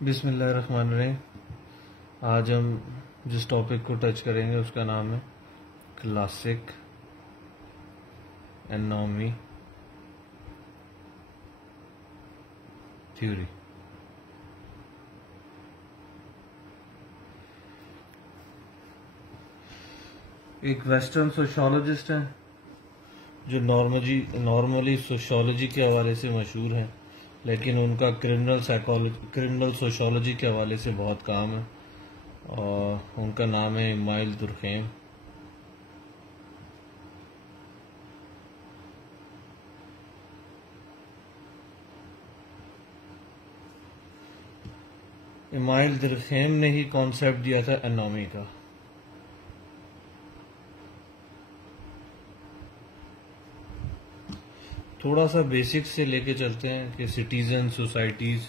बिस्मिल्लाहिर्रहमानिर्रहीम। आज हम जिस टॉपिक को टच करेंगे उसका नाम है क्लासिक एनोमी थ्योरी। एक वेस्टर्न सोशियोलॉजिस्ट हैं जो नॉर्मली सोशियोलॉजी के हवाले से मशहूर हैं, लेकिन उनका क्रिमिनल सोशियोलॉजी के हवाले से बहुत काम है और उनका नाम है इमाइल दुरखेम। इमाइल दुरखेम ने ही कॉन्सेप्ट दिया था एनोमी का। थोड़ा सा बेसिक से लेके चलते हैं कि सिटीजन सोसाइटीज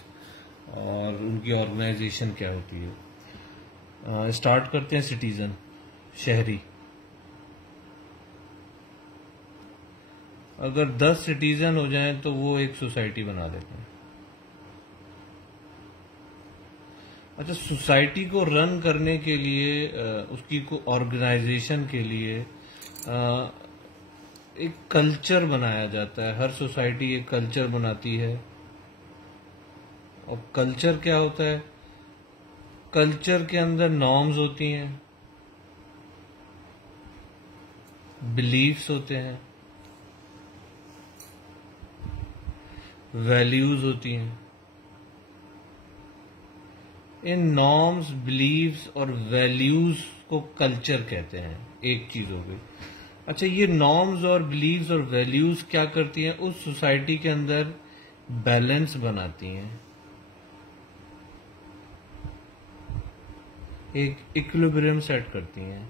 और उनकी ऑर्गेनाइजेशन क्या होती है। स्टार्ट करते हैं सिटीजन, शहरी। अगर 10 सिटीजन हो जाएं तो वो एक सोसाइटी बना देते हैं। अच्छा, सोसाइटी को रन करने के लिए उसकी को ऑर्गेनाइजेशन के लिए एक कल्चर बनाया जाता है। हर सोसाइटी एक कल्चर बनाती है। और कल्चर क्या होता है? कल्चर के अंदर नॉर्म्स होती हैं, बिलीफ्स होते हैं, वैल्यूज होती हैं। इन नॉर्म्स, बिलीव्स और वैल्यूज को कल्चर कहते हैं। एक चीज हो गई। अच्छा, ये नॉर्म्स और बिलीव्स और वैल्यूज क्या करती हैं? उस सोसाइटी के अंदर बैलेंस बनाती हैं, एक इक्विलिब्रियम सेट करती हैं।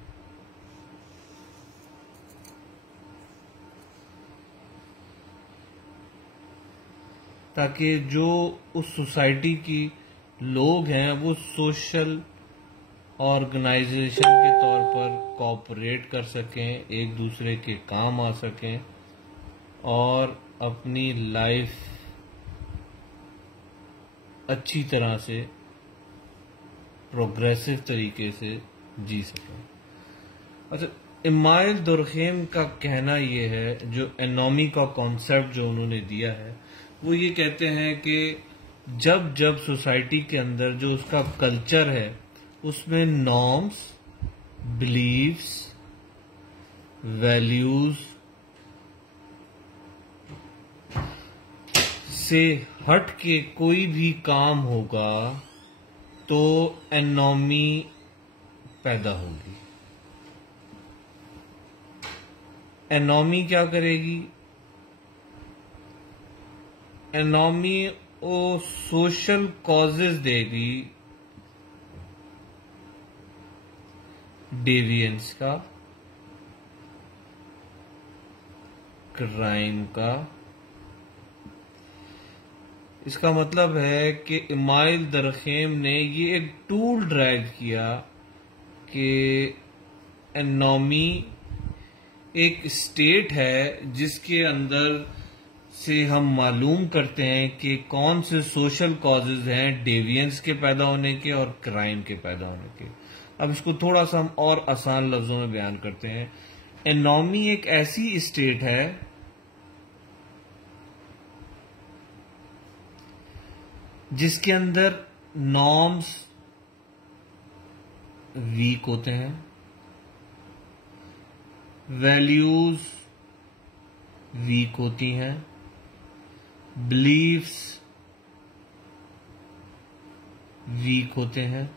ताकि जो उस सोसाइटी की लोग हैं वो सोशल ऑर्गेनाइजेशन के तौर पर कोऑपरेट कर सकें, एक दूसरे के काम आ सकें और अपनी लाइफ अच्छी तरह से प्रोग्रेसिव तरीके से जी सकें। अच्छा, इमाइल दुरखेम का कहना ये है, जो एनोमी का कॉन्सेप्ट जो उन्होंने दिया है, वो ये कहते हैं कि जब जब सोसाइटी के अंदर जो उसका कल्चर है उसमें नॉर्म्स, बिलीव्स, वैल्यूज से हट के कोई भी काम होगा तो एनोमी पैदा होगी। एनोमी क्या करेगी? एनोमी वो सोशल कॉजेज देगी डेविएंस का, क्राइम का। इसका मतलब है कि इमाइल दुरखेम ने ये एक टूल ड्रैग किया कि एनोमी एक स्टेट है जिसके अंदर से हम मालूम करते हैं कि कौन से सोशल कॉजेज हैं डेविएंस के पैदा होने के और क्राइम के पैदा होने के। अब इसको थोड़ा सा हम और आसान लफ्जों में बयान करते हैं। एनोमी एक ऐसी स्टेट है जिसके अंदर नॉर्म्स वीक होते हैं, वैल्यूज वीक होती हैं, बिलीव्स वीक होते हैं,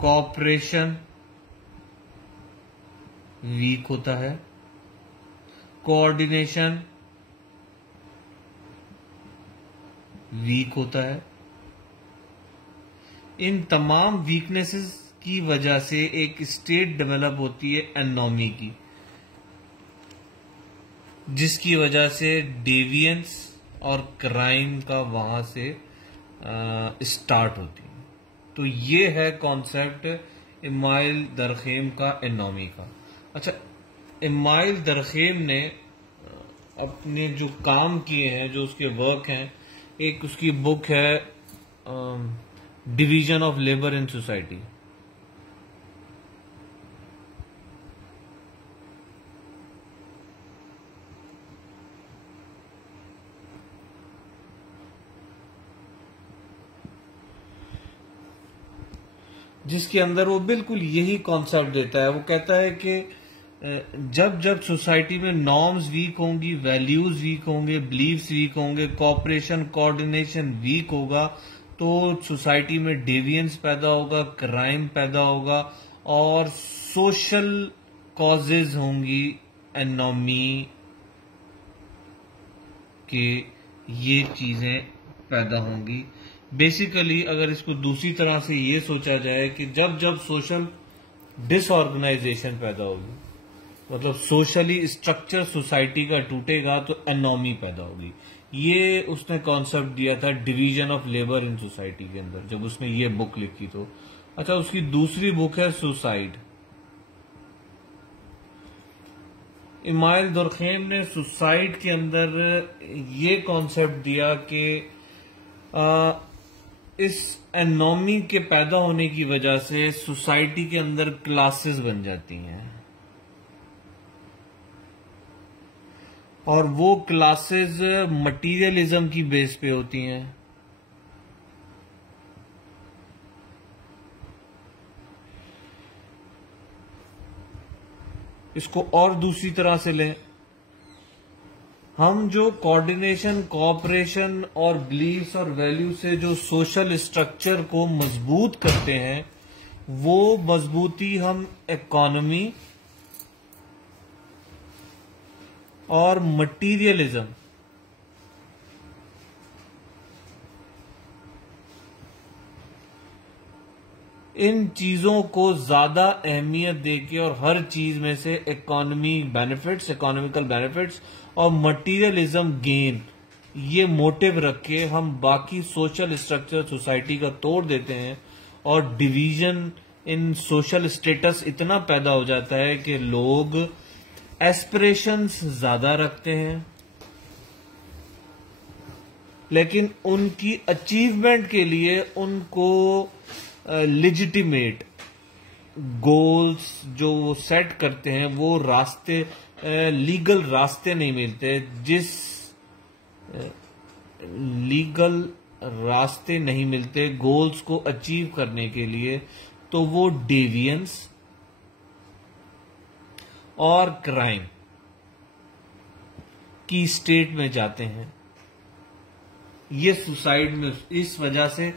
कोऑपरेशन वीक होता है, कोऑर्डिनेशन वीक होता है। इन तमाम वीकनेसेस की वजह से एक स्टेट डेवलप होती है एनोमी की, जिसकी वजह से डेविएंस और क्राइम का वहां से स्टार्ट होती है। तो ये है कॉन्सेप्ट इमाइल दुरखेम का एनोमी का। अच्छा, इमाइल दुरखेम ने अपने जो काम किए हैं, जो उसके वर्क हैं, एक उसकी बुक है division of labour in society. जिसके अंदर वो बिल्कुल यही कॉन्सेप्ट देता है। वो कहता है कि जब जब सोसाइटी में नॉर्म्स वीक होंगी, वैल्यूज वीक होंगे, बिलीव्स वीक होंगे, कॉपरेशन कोऑर्डिनेशन वीक होगा, तो सोसाइटी में डेवियंस पैदा होगा, क्राइम पैदा होगा और सोशल कॉजेज होंगी एनोमी के, ये चीजें पैदा होंगी। बेसिकली अगर इसको दूसरी तरह से ये सोचा जाए कि जब जब सोशल डिसऑर्गेनाइजेशन पैदा होगी, मतलब सोशली स्ट्रक्चर सोसाइटी का टूटेगा, तो एनोमी पैदा होगी। ये उसने कॉन्सेप्ट दिया था division of labour in society के अंदर, जब उसने ये बुक लिखी। तो अच्छा, उसकी दूसरी बुक है सुसाइड। इमाइल दुरखेम ने सुसाइड के अंदर ये कॉन्सेप्ट दिया कि इस एनोमी के पैदा होने की वजह से सोसाइटी के अंदर क्लासेस बन जाती हैं और वो क्लासेस मटीरियलिज्म की बेस पे होती हैं। इसको और दूसरी तरह से लें, हम जो कोऑर्डिनेशन, कोऑपरेशन और बिलीव्स और वैल्यू से जो सोशल स्ट्रक्चर को मजबूत करते हैं, वो मजबूती हम इकोनॉमी और मटीरियलिज्म, इन चीजों को ज्यादा अहमियत देके और हर चीज में से इकोनॉमी बेनिफिट्स, इकोनॉमिकल बेनिफिट्स और मटीरियलिज्म गेन, ये मोटिव रख के हम बाकी सोशल स्ट्रक्चर सोसाइटी का तोड़ देते हैं और डिवीजन इन सोशल स्टेटस इतना पैदा हो जाता है कि लोग एस्पिरेशंस ज्यादा रखते हैं, लेकिन उनकी अचीवमेंट के लिए उनको लेजिटिमेट गोल्स जो वो सेट करते हैं, वो रास्ते, लीगल रास्ते नहीं मिलते। जिस लीगल रास्ते नहीं मिलते गोल्स को अचीव करने के लिए, तो वो डेवियंस और क्राइम की स्टेट में जाते हैं। ये सुसाइड में, इस वजह से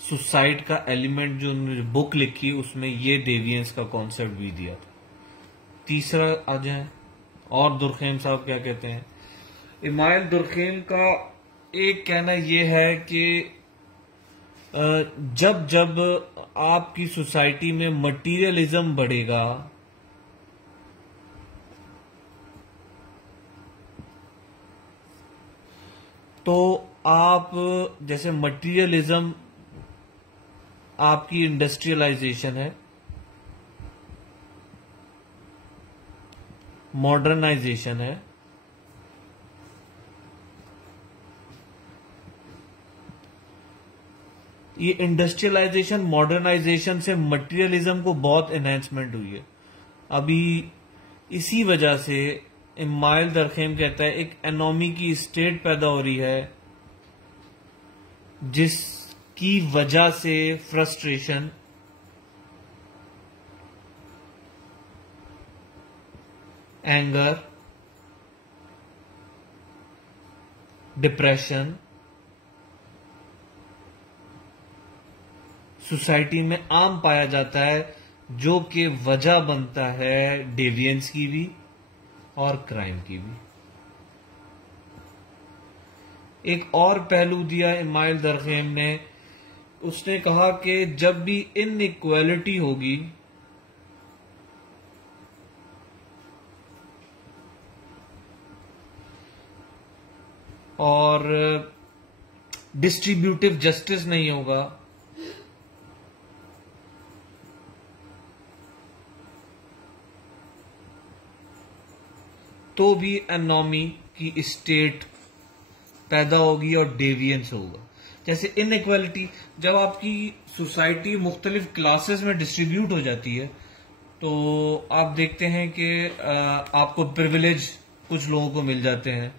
सुसाइड का एलिमेंट जो उन्होंने बुक लिखी उसमें ये डेवियंस का कॉन्सेप्ट भी दिया था। तीसरा आ जाए, और दुरखेम साहब क्या कहते हैं। इमाइल दुरखेम का एक कहना यह है कि जब जब आपकी सोसाइटी में मटीरियलिज्म बढ़ेगा, तो आप, जैसे मटीरियलिज्म आपकी इंडस्ट्रियलाइजेशन है, मॉडर्नाइजेशन है, ये इंडस्ट्रियलाइजेशन, मॉडर्नाइजेशन से मटेरियलिज्म को बहुत एनहेंसमेंट हुई है। अभी इसी वजह से इमाइल दुरखेम कहता है एक एनोमी की स्टेट पैदा हो रही है, जिसकी वजह से फ्रस्ट्रेशन, एंगर, डिप्रेशन सोसाइटी में आम पाया जाता है, जो कि वजह बनता है डेवियंस की भी और क्राइम की भी। एक और पहलू दिया इमाइल दुरखेम ने, उसने कहा कि जब भी इनइक्वालिटी होगी और डिस्ट्रीब्यूटिव जस्टिस नहीं होगा, तो भी एनॉमी की स्टेट पैदा होगी और डेविएंस होगा। जैसे इनइक्वालिटी, जब आपकी सोसाइटी मुख्तलिफ क्लासेस में डिस्ट्रीब्यूट हो जाती है तो आप देखते हैं कि आपको प्रिविलेज कुछ लोगों को मिल जाते हैं,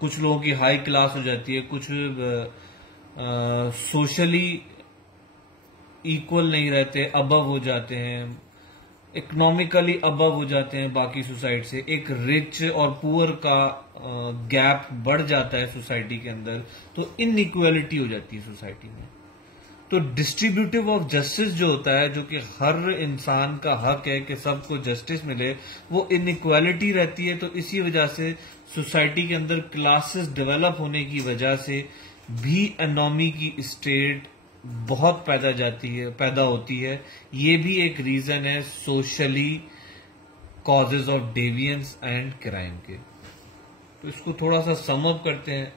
कुछ लोगों की हाई क्लास हो जाती है, कुछ सोशली इक्वल नहीं रहते, अबव हो जाते हैं, इकोनॉमिकली अबव हो जाते हैं बाकी सोसाइटी से। एक रिच और पुअर का गैप बढ़ जाता है सोसाइटी के अंदर, तो इनइक्वालिटी हो जाती है सोसाइटी में। तो डिस्ट्रीब्यूटिव ऑफ जस्टिस जो होता है, जो कि हर इंसान का हक है कि सबको जस्टिस मिले, वो इनइक्वालिटी रहती है। तो इसी वजह से सोसाइटी के अंदर क्लासेस डेवलप होने की वजह से भी एनॉमी की स्टेट बहुत पैदा होती है। ये भी एक रीजन है socially causes of deviance and crime के। तो इसको थोड़ा सा सम अप करते हैं,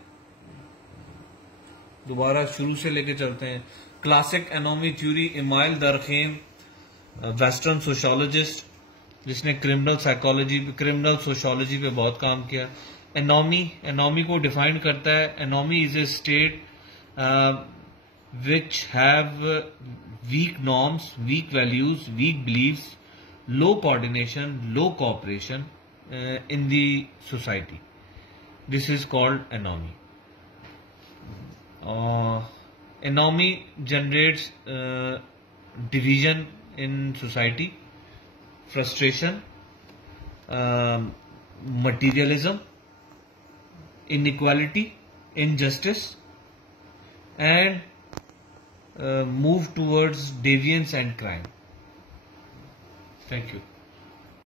दोबारा शुरू से लेके चलते हैं। Classic anomie theory, Emile Durkheim, western sociologist जिसने क्रिमिनल सोशियोलॉजी पे बहुत काम किया। एनॉमी को डिफाइन करता है, anomie is a state which have weak norms, weak values, weak beliefs, low coordination, low cooperation in the society. This is called anomy. Anomy generates division in society, frustration, materialism, inequality, injustice, and move towards deviance and crime. Thank you.